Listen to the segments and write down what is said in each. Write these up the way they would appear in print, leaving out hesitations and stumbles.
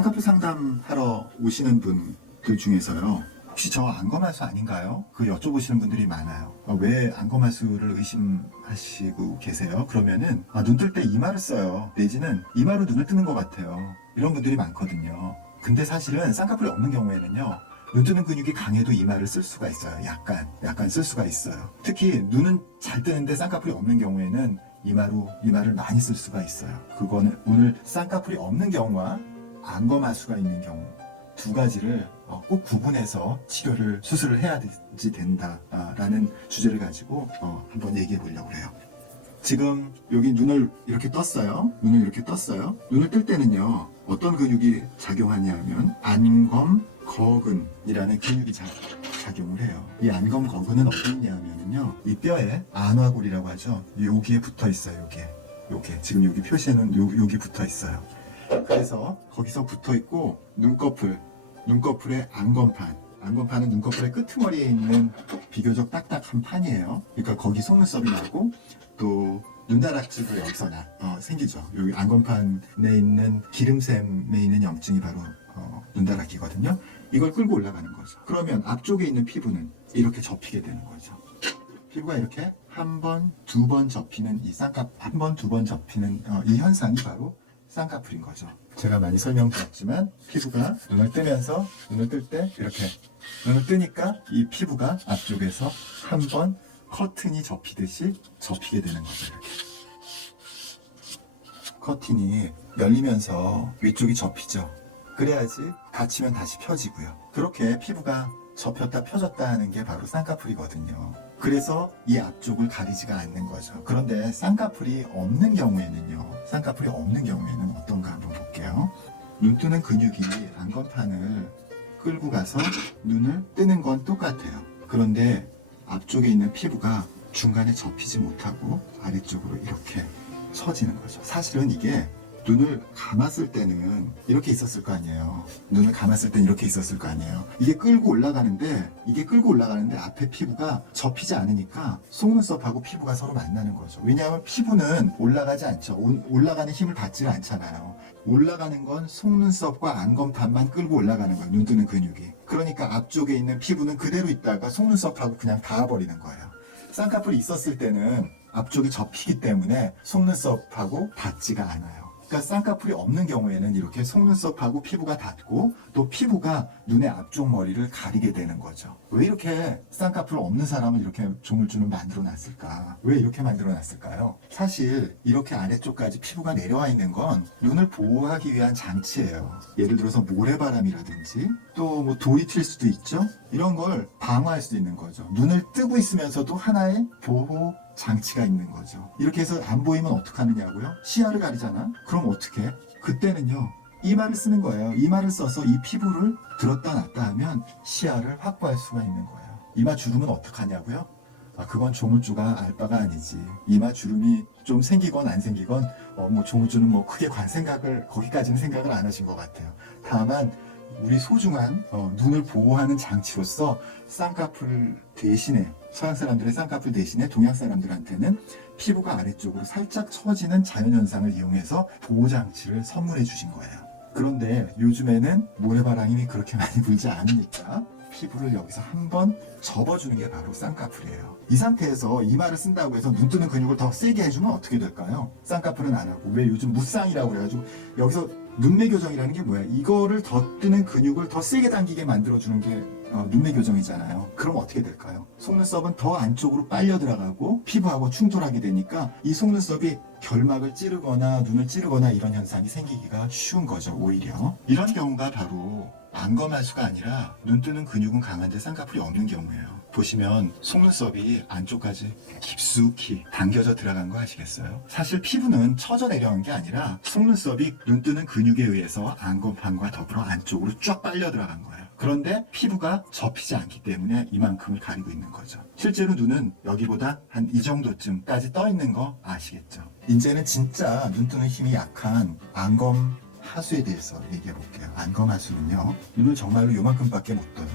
쌍꺼풀 상담하러 오시는 분들 중에서요, 혹시 저 안검하수 아닌가요? 그 여쭤보시는 분들이 많아요. 왜 안검하수를 의심하시고 계세요? 그러면은 눈 뜰 때 이마를 써요. 내지는 이마로 눈을 뜨는 것 같아요. 이런 분들이 많거든요. 근데 사실은 쌍꺼풀이 없는 경우에는요, 눈 뜨는 근육이 강해도 이마를 쓸 수가 있어요. 약간 쓸 수가 있어요. 특히 눈은 잘 뜨는데 쌍꺼풀이 없는 경우에는 이마를 많이 쓸 수가 있어요. 그거는 오늘 쌍꺼풀이 없는 경우와 안검하수가 있는 경우 두 가지를 꼭 구분해서 수술을 해야 된다라는 주제를 가지고 한번 얘기해 보려고 해요. 지금 여기 눈을 이렇게 떴어요. 눈을 뜰 때는요, 어떤 근육이 작용하냐면 안검 거근이라는 근육이 작용을 해요. 이 안검 거근은 어디 있냐면요, 이 뼈에 안화골이라고 하죠. 여기에 붙어 있어요. 요게 지금 여기 표시에는 여기 붙어 있어요. 그래서 거기서 붙어 있고 눈꺼풀의 안검판은 눈꺼풀의 끄트머리에 있는 비교적 딱딱한 판이에요. 그러니까 거기 속눈썹이 나고 또 눈다락질도 여기서 생기죠. 여기 안검판에 있는 기름샘에 있는 염증이 바로 눈다락이거든요. 이걸 끌고 올라가는 거죠. 그러면 앞쪽에 있는 피부는 이렇게 접히게 되는 거죠. 피부가 이렇게 한 번, 두 번 접히는 이 현상이 바로 쌍꺼풀인 거죠. 제가 많이 설명드렸지만 피부가 눈을 뜰 때 이렇게 눈을 뜨니까 이 피부가 앞쪽에서 한 번 커튼이 접히듯이 접히게 되는 거죠. 이렇게 커튼이 열리면서 위쪽이 접히죠. 그래야지 닫히면 다시 펴지고요. 그렇게 피부가 접혔다 펴졌다 하는 게 바로 쌍꺼풀이거든요. 그래서 이 앞쪽을 가리지가 않는 거죠. 그런데 쌍꺼풀이 없는 경우에는 어떤가 한번 볼게요. 눈 뜨는 근육이 안검판을 끌고 가서 눈을 뜨는 건 똑같아요. 그런데 앞쪽에 있는 피부가 중간에 접히지 못하고 아래쪽으로 이렇게 처지는 거죠. 사실은 이게 눈을 감았을 때는 이렇게 있었을 거 아니에요. 이게 끌고 올라가는데 앞에 피부가 접히지 않으니까 속눈썹하고 피부가 서로 만나는 거죠. 왜냐하면 피부는 올라가지 않죠. 올라가는 힘을 받지를 않잖아요. 올라가는 건 속눈썹과 안검판만 끌고 올라가는 거예요. 눈 뜨는 근육이. 그러니까 앞쪽에 있는 피부는 그대로 있다가 속눈썹하고 그냥 닿아버리는 거예요. 쌍꺼풀이 있었을 때는 앞쪽이 접히기 때문에 속눈썹하고 닿지가 않아요. 그러니까 쌍꺼풀이 없는 경우에는 이렇게 속눈썹하고 피부가 닿고 또 피부가 눈의 앞쪽 머리를 가리게 되는 거죠. 왜 이렇게 쌍꺼풀 없는 사람을 이렇게 조물주물 만들어 놨을까? 왜 이렇게 만들어 놨을까요? 사실 이렇게 아래쪽까지 피부가 내려와 있는 건 눈을 보호하기 위한 장치예요. 예를 들어서 모래바람이라든지 또 뭐 돌이 튈 수도 있죠. 이런 걸 방어할 수도 있는 거죠. 눈을 뜨고 있으면서도 하나의 보호 장치가 있는 거죠. 이렇게 해서 안 보이면 어떡하느냐고요? 시야를 가리잖아? 그럼 어떻게? 그때는요, 이마를 쓰는 거예요. 이마를 써서 이 피부를 들었다 놨다 하면 시야를 확보할 수가 있는 거예요. 이마 주름은 어떡하냐고요? 그건 조물주가 알 바가 아니지. 이마 주름이 좀 생기건 안 생기건 조물주는 크게 거기까지는 생각을 안 하신 것 같아요. 다만 우리 소중한 눈을 보호하는 장치로서 쌍꺼풀 대신에, 서양 사람들의 쌍꺼풀 대신에 동양 사람들한테는 피부가 아래쪽으로 살짝 처지는 자연현상을 이용해서 보호장치를 선물해 주신 거예요. 그런데 요즘에는 모래바람이 그렇게 많이 불지 않으니까 피부를 여기서 한번 접어주는 게 바로 쌍꺼풀이에요. 이 상태에서 이마를 쓴다고 해서 눈 뜨는 근육을 더 세게 해주면 어떻게 될까요? 쌍꺼풀은 안 하고. 왜 요즘 무쌍이라고 그래가지고 여기서 눈매 교정이라는 게 뭐야? 이거를 더 뜨는 근육을 더 세게 당기게 만들어주는 게 눈매 교정이잖아요. 그럼 어떻게 될까요? 속눈썹은 더 안쪽으로 빨려 들어가고 피부하고 충돌하게 되니까 이 속눈썹이 결막을 찌르거나 눈을 찌르거나 이런 현상이 생기기가 쉬운 거죠. 오히려 이런 경우가 바로 안검하수가 아니라 눈 뜨는 근육은 강한데 쌍꺼풀이 없는 경우예요. 보시면 속눈썹이 안쪽까지 깊숙이 당겨져 들어간 거 아시겠어요? 사실 피부는 처져 내려온 게 아니라 속눈썹이 눈 뜨는 근육에 의해서 안검판과 더불어 안쪽으로 쫙 빨려 들어간 거예요. 그런데 피부가 접히지 않기 때문에 이만큼을 가리고 있는 거죠. 실제로 눈은 여기보다 한 이 정도쯤까지 떠 있는 거 아시겠죠? 이제는 진짜 눈 뜨는 힘이 약한 안검 하수에 대해서 얘기해 볼게요. 안검하수는요, 눈을 정말로 요만큼밖에 못 떠요.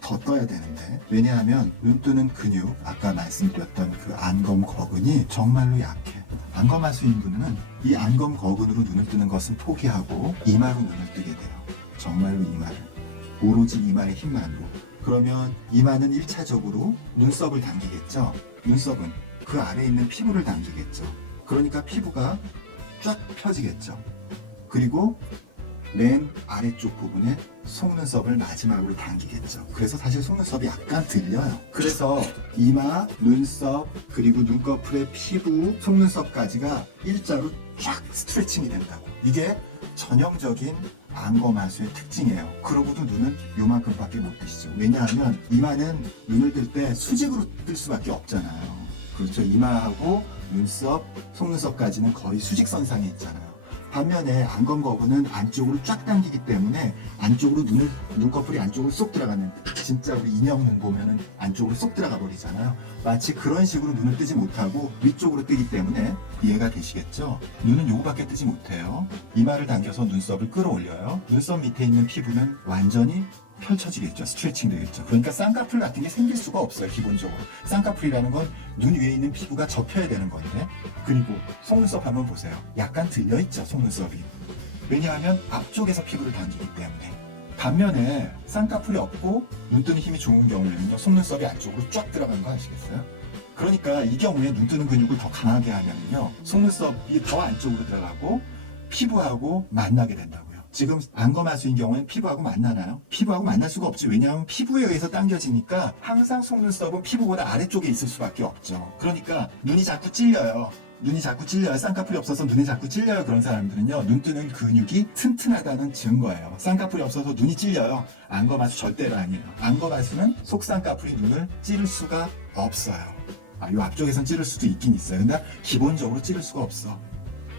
더 떠야 되는데, 왜냐하면 눈 뜨는 근육, 아까 말씀드렸던 그 안검 거근이 정말로 약해. 안검하수인 분은 이 안검 거근으로 눈을 뜨는 것은 포기하고 이마로 눈을 뜨게 돼요. 정말로 이마를. 오로지 이마의 힘만으로. 그러면 이마는 1차적으로 눈썹을 당기겠죠. 눈썹은 그 아래에 있는 피부를 당기겠죠. 그러니까 피부가 쫙 펴지겠죠. 그리고 맨 아래쪽 부분에 속눈썹을 마지막으로 당기겠죠. 그래서 사실 속눈썹이 약간 들려요. 그래서 이마, 눈썹, 그리고 눈꺼풀의 피부, 속눈썹까지가 일자로 쫙 스트레칭이 된다고. 이게 전형적인 안검하수의 특징이에요. 그러고도 눈은 요만큼밖에 못 뜨시죠. 왜냐하면 이마는 눈을 뜰 때 수직으로 뜰 수밖에 없잖아요. 그렇죠. 이마하고 눈썹, 속눈썹까지는 거의 수직선상에 있잖아요. 반면에 안검거부는 안쪽으로 쫙 당기기 때문에 안쪽으로 눈꺼풀이 안쪽으로 쏙 들어가는, 진짜 우리 인형 눈 보면은 안쪽으로 쏙 들어가 버리잖아요. 마치 그런 식으로 눈을 뜨지 못하고 위쪽으로 뜨기 때문에 이해가 되시겠죠? 눈은 요거밖에 뜨지 못해요. 이마를 당겨서 눈썹을 끌어올려요. 눈썹 밑에 있는 피부는 완전히 펼쳐지겠죠. 스트레칭 되겠죠. 그러니까 쌍꺼풀 같은 게 생길 수가 없어요. 기본적으로 쌍꺼풀이라는 건 눈 위에 있는 피부가 접혀야 되는 건데. 그리고 속눈썹 한번 보세요. 약간 들려있죠, 속눈썹이. 왜냐하면 앞쪽에서 피부를 당기기 때문에. 반면에 쌍꺼풀이 없고 눈 뜨는 힘이 좋은 경우에는요, 속눈썹이 안쪽으로 쫙 들어가는 거 아시겠어요? 그러니까 이 경우에 눈 뜨는 근육을 더 강하게 하면요, 속눈썹이 더 안쪽으로 들어가고 피부하고 만나게 된다고요. 지금 안검하수인 경우에는 피부하고 만나나요? 피부하고 만날 수가 없지. 왜냐하면 피부에 의해서 당겨지니까 항상 속눈썹은 피부보다 아래쪽에 있을 수밖에 없죠. 그러니까 눈이 자꾸 찔려요. 눈이 자꾸 찔려요. 쌍꺼풀이 없어서 눈이 자꾸 찔려요. 그런 사람들은요, 눈 뜨는 근육이 튼튼하다는 증거예요. 쌍꺼풀이 없어서 눈이 찔려요. 안검하수 절대로 아니에요. 안검하수는 속쌍꺼풀이 눈을 찌를 수가 없어요. 요 앞쪽에선 찌를 수도 있긴 있어요. 근데 기본적으로 찌를 수가 없어.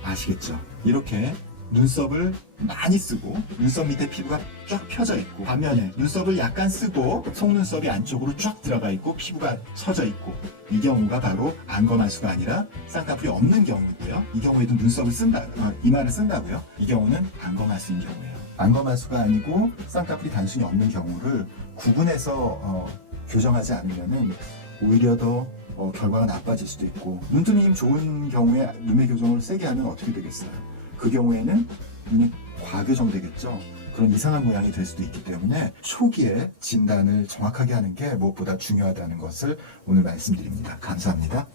아시겠죠? 이렇게 눈썹을 많이 쓰고 눈썹 밑에 피부가 쫙 펴져 있고, 반면에 눈썹을 약간 쓰고 속눈썹이 안쪽으로 쫙 들어가 있고 피부가 처져 있고, 이 경우가 바로 안검하수가 아니라 쌍꺼풀이 없는 경우고요. 이 경우에도 눈썹을 이마를 쓴다고요. 이 경우는 안검하수인 경우예요. 안검하수가 아니고 쌍꺼풀이 단순히 없는 경우를 구분해서 교정하지 않으면은 오히려 더 결과가 나빠질 수도 있고, 눈 뜨는 힘 좋은 경우에 눈매 교정을 세게 하면 어떻게 되겠어요? 그 경우에는 눈이 과교정되겠죠. 그런 이상한 모양이 될 수도 있기 때문에 초기에 진단을 정확하게 하는 게 무엇보다 중요하다는 것을 오늘 말씀드립니다. 감사합니다.